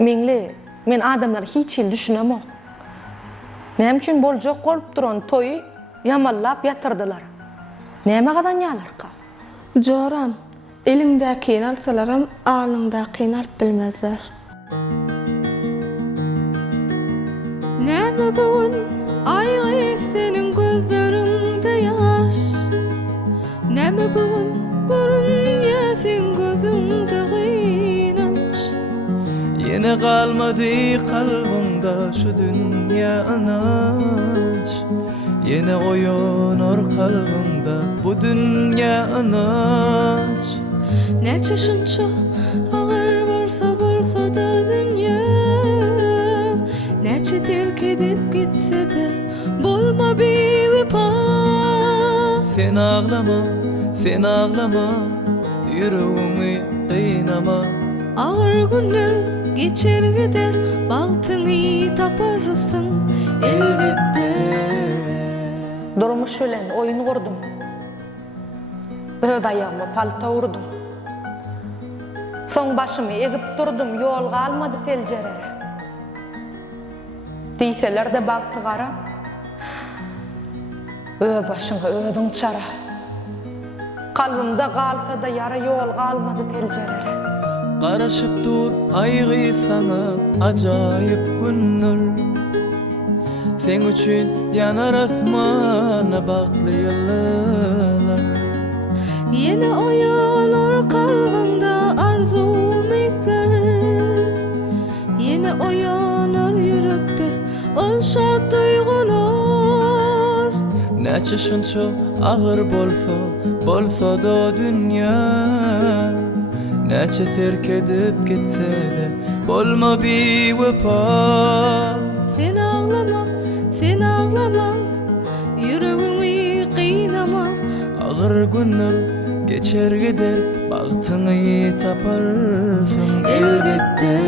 Meňle men adamlar hiç il düşünemok. Näme üçin boljak bolup duran toy yamallap yatyrdylar. Näme gadan ýalarka? Joram, elingdäkini alsalaram, alyňdakini alyp bilmezler. Näme bugun aýgy senin gözlerinde ýaş? Näme bugun görünýär sen gözüňde gynanç? Yine kalmadı kalbimda şu dünya anaç. Yine oyunur kalbimda bu dünya anaç. Neçe şunça ağır bolsa da dünya, neçe terk edip gitse de bolma bir vefa. Sen ağlama, yüreğimi kıynama. Ağır günler geçer gider, bagtyňy taparsın elbette. Durmuş bilen oyun kurdum. Öz ayağıma palta vurdum. Soň başymy egip durdum, ýolga almady feljerere. Diýseler de bagty gara. Öz başyňa özüň çara. Kalbimde galsa da yara, ýolga almady teljerere. Garaşıp dur aýgy sana ajaýyp günler. Sen üçün yanar asmana bagtly ýyllar. Yine oyanır kalbimde arzu ümitler, yine oyanır yürekte ol şad duygular. Näçe şunça ağır bolsa da dünya, näçe terk edip gitse de bolma bir wepa. Sen ağlama, yüreğimi kıynama. Ağır günler geçer gider, bagtyňy taparsın elbette.